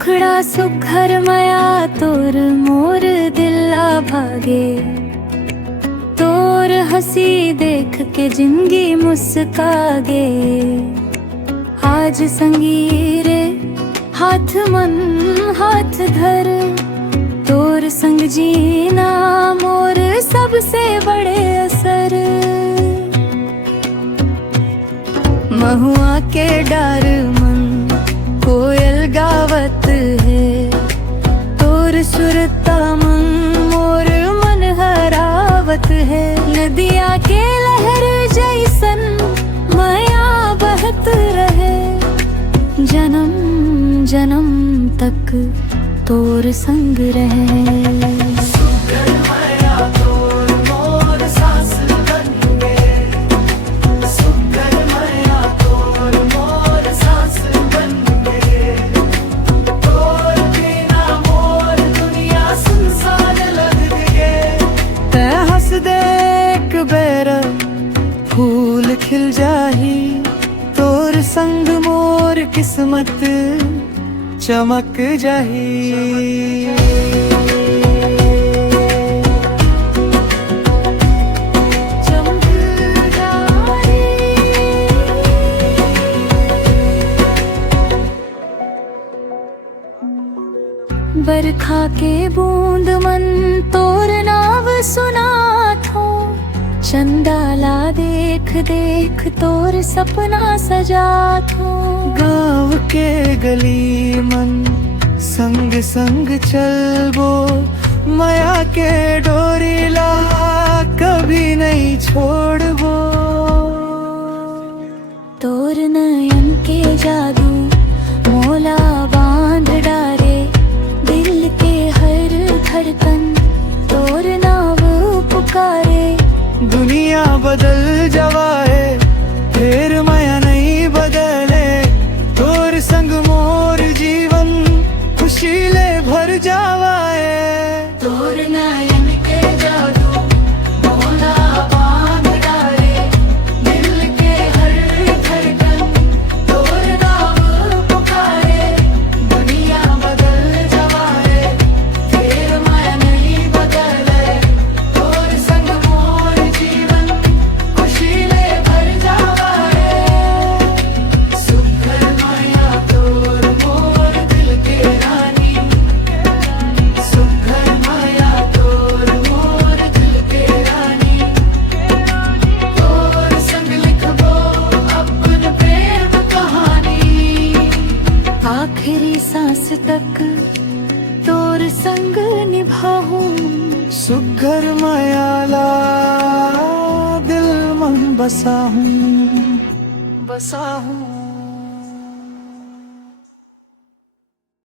मुखड़ा सुघर मया तोर मोर दिला भागे। तोर हंसी देख के जिंदगी मुस्कागे। आज संगीरे हाथ मन हाथ धर, तोर संग जीना मोर सबसे बड़े असर। महुआ के डार मन कोयल गावत है। तोर सुरता मन मोर मन हरावत है। नदिया के लहर जैसन माया बहत रहे। जन्म जन्म तक तोर संग रहे। देख बेर फूल खिल जाही। तोर संग मोर किस्मत चमक जाही। बरखा के बूंद मन तोर नाव सुनात हो। चंदाला देख देख तोर सपना सजात हो। गाँव के गली मन संग संग चलबो। माया के डोरीला कभी नहीं छोड़बो। तोर नयन के जादू मोला बांध डारे। दिल के हर धड़कन तोर नाव पुकारे। दुनिया बदल जाए फिर माया नहीं बदले। तोर संग मोर जीवन खुशीले भर जावाए। तोर नयन के जादू मोला बांध डाले। दिल के हर धड़कन तोर नाम पुकारे। दुनिया बदल जाए फिर माया नहीं बदले। तोर संग मोर जीवन खुशीले भर जाए। सुघर माया तोर मोर दिल के रानी। सुघर माया तोर मोर दिल के रानी। तोर संग लिखबो अपन प्रेम कहानी। आखिरी सांस तक तोर संग निभाऊं। सुघर मायाला दिल मन बसा हूँ।